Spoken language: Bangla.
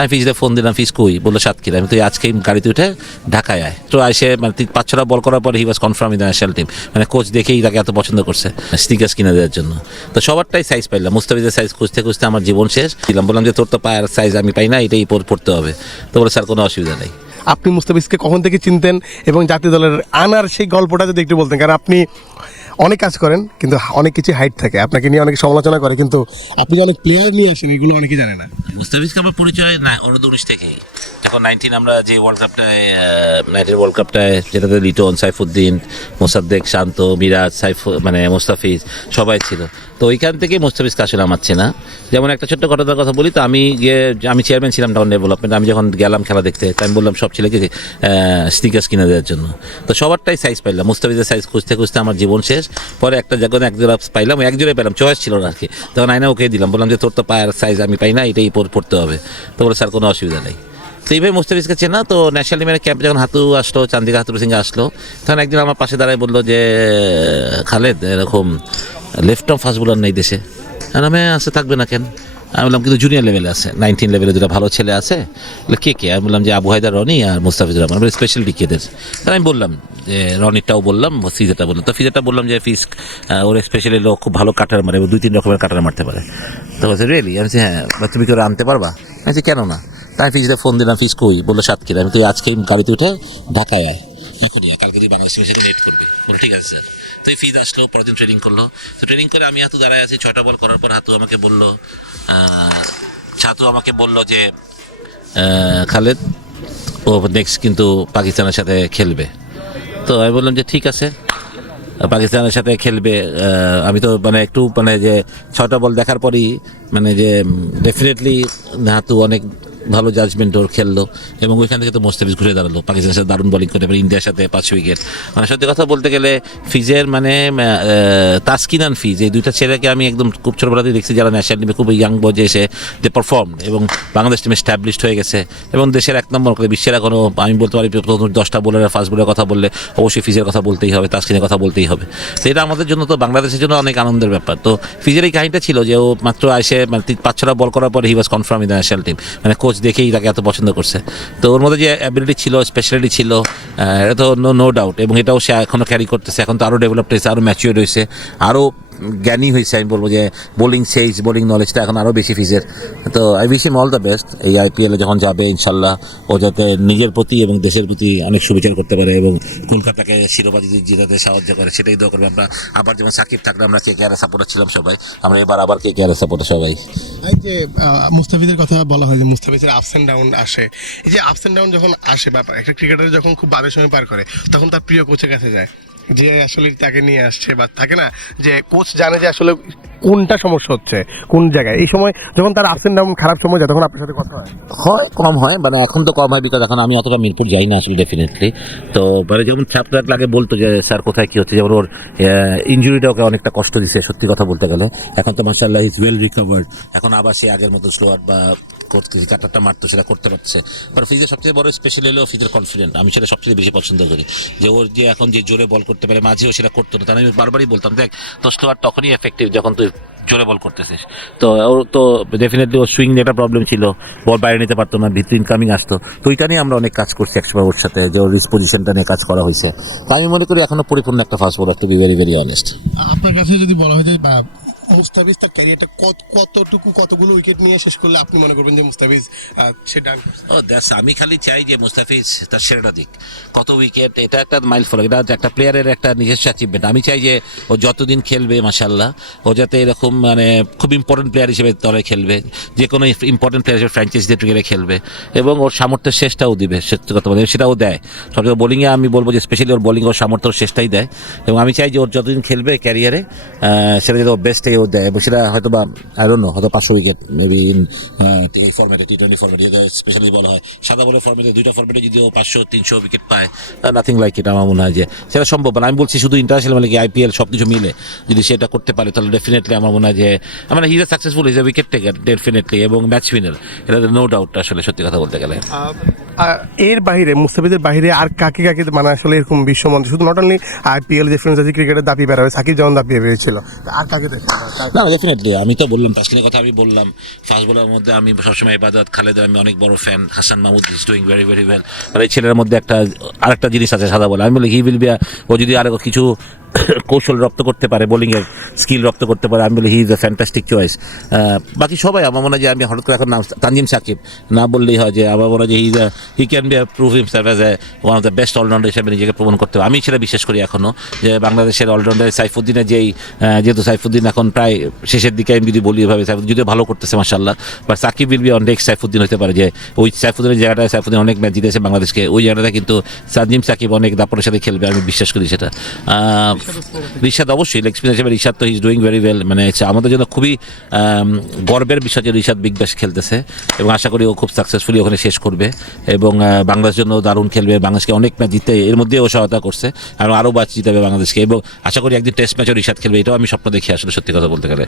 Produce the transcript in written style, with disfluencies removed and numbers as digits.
আমি ফিজে ফোন দিলাম, ফিজ কই? বললো সাতক্ষীরা। আমি তুই আজকেই গাড়িতে উঠে ঢাকায় আয়। তো এসে মানে 5-6টা বল করার পরে he was confirm in the national team. মানে কোচ দেখেই তাকে এত পছন্দ করছে স্নিকার্স কিনে দেওয়ার জন্য। তো সবারটাই সাইজ পাইলাম, মুস্তাফিজের সাইজ খুঁজতে খুঁজতে আমার জীবন শেষ। দিলাম, বললাম যে তোর তো পায়ের সাইজ আমি পাই না, এটাই পড়তে হবে। তো বলে স্যার কোনো অসুবিধা নেই। আপনি মুস্তাফিজকে কখন থেকে চিনতেন এবং জাতীয় দলের আনার সেই গল্পটা যদি একটু বলতেন, কারণ আপনি অনেক কাজ করেন কিন্তু অনেক কিছু হাইট থাকে, আপনাকে নিয়ে অনেকে সমালোচনা করে, কিন্তু আপনি যে অনেক প্লেয়ার নিয়ে আসেন এগুলো অনেকেই জানে না। মুস্তাফিজকে আমার পরিচয় না অনূর্ধ্ব-19 থেকেই। যখন 19 আমরা যে ওয়ার্ল্ড কাপটায় যেটাতে লিটন, সাইফুদ্দিন, মোসাদ্দেক, শান্ত, মিরাজ, মোস্তাফিজ সবাই ছিল। তো ওইখান থেকে মুস্তাফিজকে আসলে আমার চেনা। যেমন একটা ছোট্ট ঘটনার কথা বলি, তো আমি চেয়ারম্যান ছিলাম টাউন ডেভেলপমেন্ট। আমি যখন গেলাম খেলা দেখতে, তাই আমি বললাম সব ছেলেকে স্নিকার্স কিনে দেওয়ার জন্য। তো সবারটাই সাইজ পাইলাম, মুস্তাফিজের সাইজ খুঁজতে খুঁজতে আমার জীবন শেষ। পরে একটা জায়গায় একজোড়া পাইলাম, একজোড়াই পেলাম, চয়েস ছিল না আর কি। তখন আয়না ওকে দিলাম, বললাম যে তোর তো পায়ের সাইজ আমি পাই না, এটাই পড়তে হবে। তো বলে স্যার কোনো অসুবিধা নেই। তো এইভাবে মুস্তাফিজকে চেনা। তো ন্যাশনাল টিমের ক্যাম্পে যখন হাতু আসলো, চান্দিকা হাতুর সিং আসলো, তখন একদিন আমার পাশে দাঁড়ায় বললো যে খালেদ এরকম লেফট আর্ম ফাস্ট বোলার নেই দেশে। আমি আসে থাকবে না কেন? আমি বললাম কিন্তু জুনিয়র লেভেলে আছে, 19 লেভেলে দুটো ভালো ছেলে আছে। কে? আমি বললাম যে আবু হায়দার রনি আর মুস্তাফিজুর রহমান, স্পেশালিটি কেদের। তাহলে আমি বললাম যে রনিরটাও বললাম, ফিজারটা বললাম। তো ফিজারটা বললাম যে ফিজ ওর স্পেশালি লোক খুব ভালো কাটার মারে, 2-3 রকমের কাটার মারতে পারে। তো বলছে রিয়েলি? আমি হ্যাঁ। তুমি কি ওরা আনতে পারবা? আমি কেন না? তাই ফিজে ফোন দিলাম, ফিজ কই? বললো সাতক্ষীরা। আমি তুই আজকেই গাড়িতে উঠে ঢাকায় আয়, কালকে বাংলাদেশ সেখানে লেট করবে। বলো ঠিক আছে স্যার। তো এই ফিজ আসলো, পরের দিন ট্রেনিং করলো। তো ট্রেনিং করে আমি হাতু দাঁড়ায় আছি, 6টা বল করার পর হাতু আমাকে বললো যে খালেদ ও নেক্সট কিন্তু পাকিস্তানের সাথে খেলবে। তো আমি বললাম যে ঠিক আছে, পাকিস্তানের সাথে খেলবে। আমি তো একটু যে 6টা বল দেখার পরই যে ডেফিনেটলি হাতু অনেক ভালো জাজমেন্ট ওর খেললো, এবং ওইখান থেকে তো মুস্তাফিজ ঘুরে দাঁড়ালো, পাকিস্তানের সাথে দারুণ বোলিং করে, ইন্ডিয়ার সাথে 5 উইকেট। সত্যি কথা বলতে গেলে ফিজের তাসকিন আর ফিজ, এই দুইটা ছেলেকে আমি একদম খুব ছোটবেলাতেই দেখছি, যারা ন্যাশনাল টিমে খুব ইয়াং বয়সে এসে যে পারফর্ম এবং বাংলাদেশ টিমে স্ট্যাবলিশড হয়ে গেছে এবং দেশের 1 নম্বর করে বিশ্বের এখনও আমি বলতে পারি 10টা বোলারের ফাস্ট বোলারের কথা বললে অবশ্যই ফিজের কথা বলতেই হবে, তাসকিনের কথা বলতেই হবে। তো এটা আমাদের জন্য, তো বাংলাদেশের জন্য অনেক আনন্দের ব্যাপার। তো ফিজের এই কাহিনীটা ছিল যে ও মাত্র এসে 5-6টা বল করার পরে he was confirm in the national team. Coach দেখেই তাকে এত পছন্দ করছে। তো ওর মধ্যে যে অ্যাবিলিটি ছিল, স্পেশালিটি ছিল, এটা তো নো ডাউট, এবং এটাও সে এখনও ক্যারি করতেছে। এখন তো আরও ডেভেলপড হয়েছে, আরও ম্যাচিওর হয়েছে, আরও জ্ঞানী হয়েছে। আমি বলবো যে বোলিং নলেজটা এখন আরও বেশি ফিজের। তো I wish him all the best. এই IPL-এ যখন যাবে ইনশাল্লাহ ও যাতে নিজের প্রতি এবং দেশের প্রতি অনেক সুবিচার করতে পারে এবং কলকাতাকে শিরোপা জিতাতে সাহায্য করে, সেটাই দোয়া করবে আমরা। আবার যেমন সাকিব থাকলে আমরা KKR সাপোর্টার ছিলাম সবাই, আমরা এবার আবার KKR সাপোর্টার সবাই। এই যে মুস্তাফিজের কথা বলা হয় যে মুস্তাফিজের আপস অ্যান্ড ডাউন আসে, এই যে আপস অ্যান্ড ডাউন যখন আসে, ব্যাপার একটা ক্রিকেটার যখন খুব বাজে সময় পার করে, তখন তার প্রিয় কোচের কাছে যায়, যে আসলে তাকে নিয়ে আসছে, বা থাকে না যে কোচ জানে যে আসলে কোনটা সমস্যা হচ্ছে কোন জায়গায়। এই সময় যখন তার আপস অ্যান্ড ডাউন খারাপ সময় যায়, তখন আপনার সাথে কথা হয়? কম হয়, এখন তো কম হয়, বিকজ এখন আমি অতটা মিরপুর যাই না আসলে ডেফিনেটলি। তো যেমন ট্র্যাপ লাগে বলতো যে স্যার কোথায় কী হচ্ছে, যেমন ওর ইঞ্জুরিটা ওকে অনেকটা কষ্ট দিচ্ছে সত্যি কথা বলতে গেলে। এখন তো মাশাআল্লাহ ইজ ওয়েল রিকভার্ড, এখন আবার সে আগের মতো স্লোয়ার বা কাটারটা মারতো সেটা করতে পারছে। বাট ফিজের সবচেয়ে বড় স্পেশাল হলো ফিজের কনফিডেন্ট, আমি সেটা সবচেয়ে বেশি পছন্দ করি, যে ওর যে এখন যে জোরে বল করতে পারে, মাঝেও সেটা করতো না। তাহলে আমি বারবারই বলতাম দেখ তোর স্লোয়ার তখনই এফেক্টিভ যখন তুই জোরে বল করতেছিস। তো ওর তো ডেফিনেটলি ওর সুইং একটা প্রবলেম ছিল, বল বাইরে নিতে পারতো না, ভিতরে ইনকামিং আসতো। তো ওইটা নিয়ে আমরা অনেক কাজ করছি একসময় ওর সাথে, যে ওর পজিশনটা নিয়ে কাজ করা হয়েছে। তো আমি মনে করি এখনো পরিপূর্ণ একটা fast bowler, to be very very honest. আপনার কাছে যদি বলা হয় যে মুস্তাফিজ তার ক্যারিয়ারটা কতগুলো উইকেট নিয়ে শেষ করলে আপনি মনে করবেন যে মুস্তাফিজ সেটা? আমি খালি চাই যে মুস্তাফিজ তার সেরাটা দিক, কত উইকেট, এটা একটা মাইল ফলক, এটা একটা প্লেয়ারের একটা নিজস্ব অ্যাচিভমেন্ট। আমি চাই যে ও যতদিন খেলবে মাশাআল্লাহ, ও যাতে এরকম খুব ইম্পর্টেন্ট প্লেয়ার হিসেবে দলে খেলবে, যে কোনো ইম্পর্টেন্ট প্লেয়ার হিসেবে ফ্র্যাঞ্চাইজিতে ক্রিকেটে খেলবে, এবং ওর সামর্থ্যের শেষটাও দিবে, সত্যি কথা বলে সেটাও দেয়। সবচেয়ে বোলিংয়ে আমি বলবো যে স্পেশালি ওর বোলিং ওর সামর্থ্যের শেষটাই দেয়, এবং আমি চাই যে ওর যতদিন খেলবে ক্যারিয়ারে সেটা যদি ওর বেস্টে ও দেয়, এবং সেটা হয়তো বা হয়তো 500 উইকেট মেবি এই ফর্মেটে, T20 ফর্মেটে যেটা স্পেশালি বলা হয়, সাদা বলের ফর্মেটে, 2টা ফর্মেটে যদি ও 500-300 উইকেট পায়, নাথিং লাইক ইট। আমার মনে হয় যে সেটা সম্ভব না। আমি বলছি শুধু ইন্টারন্যাশনাল IPL সব কিছু মিলে যদি সেটা করতে পারে, তাহলে ডেফিনেটলি আমার মনে হয় যে হিজ সাকসেসফুল, হিজ এ উইকেট টেকার ডেফিনেটলি, এবং ম্যাচ উইনার, এটা নো ডাউট আসলে সত্যি কথা বলতে গেলে। এর বাইরে, মুস্তাফিজের বাইরে আর কাকে আসলে এরকম বিশ্বমঞ্চে, শুধু নট অনলি IPL যে ফ্র্যাঞ্চাইজি ক্রিকেটের দাপি বেরোবে, সাকিব যেমন দাপিয়ে বেরিয়েছিল, আর কাকে দেখেন? না ডেফিনেটলি আমি তো বললাম তাসকিনের কথা আমি বললাম ফাস্ট বলার মধ্যে আমি সবসময় ইবাদত খালেদের আমি অনেক বড় fan Hasan Mahmud is doing very very well আর এই ছেলের মধ্যে একটা আরেকটা জিনিস আছে সাদা বলে আমি বলি হি উইল বি ও যদি আরও কিছু কৌশল রপ্ত করতে পারে বোলিংয়ের স্কিল রপ্ত করতে পারে আমি বলি he is a fantastic choice বাকি সবাই আমার মনে হয় যে আমি হঠাৎ করে এখন নাম তানজিম সাকিব না বললেই হয় যে আমার মনে হয় যে he can be prove himself as a one of the best allrounder হিসেবে নিজেকে প্রমাণ করতে হবে আমি সেটা বিশ্বাস করি এখনও যে বাংলাদেশের অলরাউন্ডার সাইফুদ্দিনের যেহেতু সাইফুদ্দিন এখন প্রায় শেষের দিকে আমি যদি বলি এভাবে সাইফুদ্দিন যদিও ভালো করতেছে মাশাআল্লাহ but Shakib will be on next Saifuddin হতে পারে যে ওই সাইফুদ্দিনের জায়গাটায় সাইফুদ্দিন অনেক ম্যাচ জিতেছে বাংলাদেশকে ওই জায়গাটা কিন্তু তানজিম সাকিব অনেক দাপটের সাথে খেলবে আমি বিশ্বাস করি সেটা রিশাদ অবশ্যই এক্সপিরিয়েন্স হিসেবে রিশাদ তো ইজ ডুইং ভেরি ওয়েল মানে আমাদের জন্য খুবই গর্বের বিষয় যে রিশাদ বিগ ব্যাশ খেলতেছে এবং আশা করি ও খুব সাকসেসফুলি ওখানে শেষ করবে এবং বাংলাদেশের জন্য দারুণ খেলবে বাংলাদেশকে অনেক ম্যাচ জিতে এর মধ্যে ও সহায়তা করছে আর আরও ম্যাচ জিতাবে বাংলাদেশকে এবং আশা করি একদিন টেস্ট ম্যাচও রিশাদ খেলবে এটাও আমি স্বপ্ন দেখি আসলে সত্যি কথা বলতে গেলে